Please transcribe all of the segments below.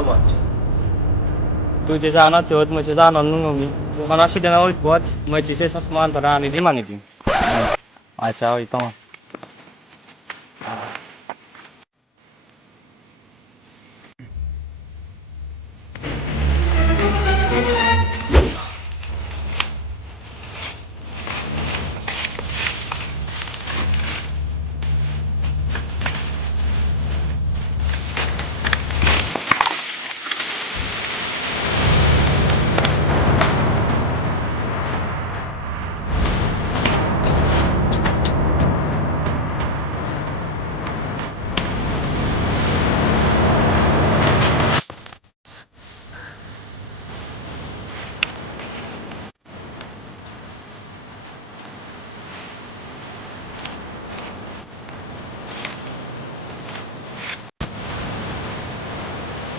ধন্যবাদ তুই যে জানা চোদ মই যে জানা নুনমি mana sudah nawar buat mai ci ses asman tara ni di mani di acha oi to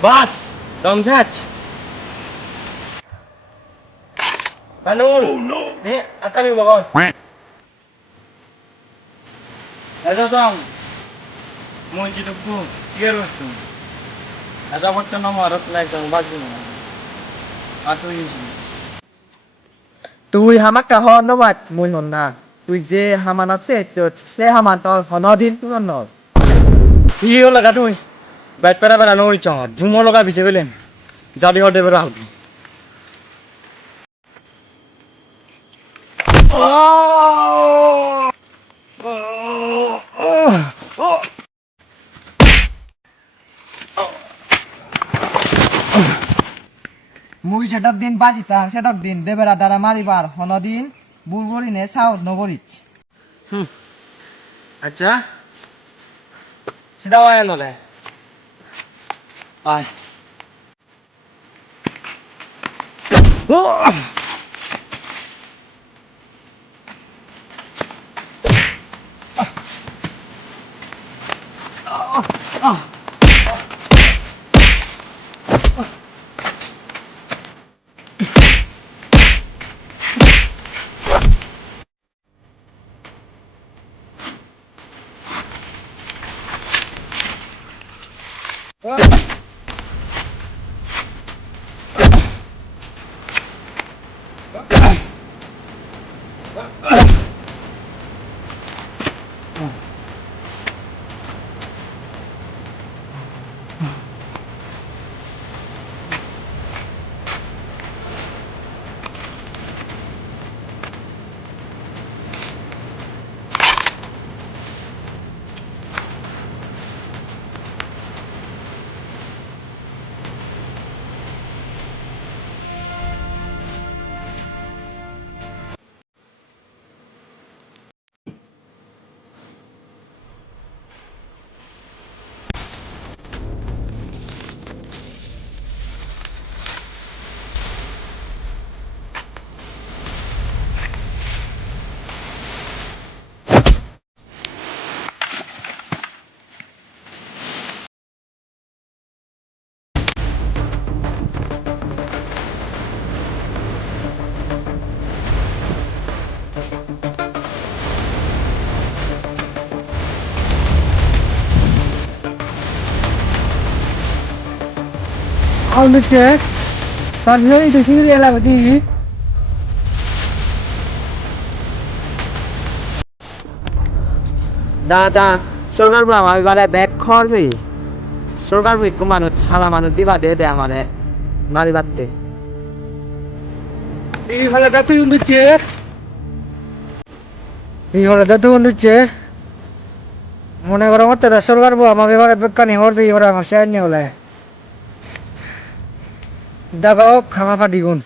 Bas, domzat. Panul. Oh no. Ni, atami mo kon. Asa song. Mo jitu ku. Kero tu. Asa waktu nama rot naik jang baju. Atu ini. তুই হামাক ধন্যবাদ মই নন্না তুই যে হামান আছে সে হামান তোর হনদিন তুই ন Iyo laga tu. Baik pada pada nori chong. Dumo laga bice belen. Jadi orde berah. Oh. মুই যেটার দিন বাঁচিতাম সেটার দিন দেবেরা দ্বারা মারিবার হনদিন বুলবরিনে সাহস নগরিচ Acha. Sudah wae noleh. Ay. Oh. Ông được chết Toàn hơi tôi xin là cái gì দাদা সরকার আমি বারে ব্যাগ করবি সরকার কো মানুষ সারা মানুষ দিবা দে আমারে মারি বাদতে এই হলাটা তুই উঠছে এই হলাটা তুই উঠছে মনে করো মতো সরকার আমাকে এবারে বেকানি করবি এবারে আমার শেয়ার নিয়ে হলে দেখো খামা ফাটি গুণ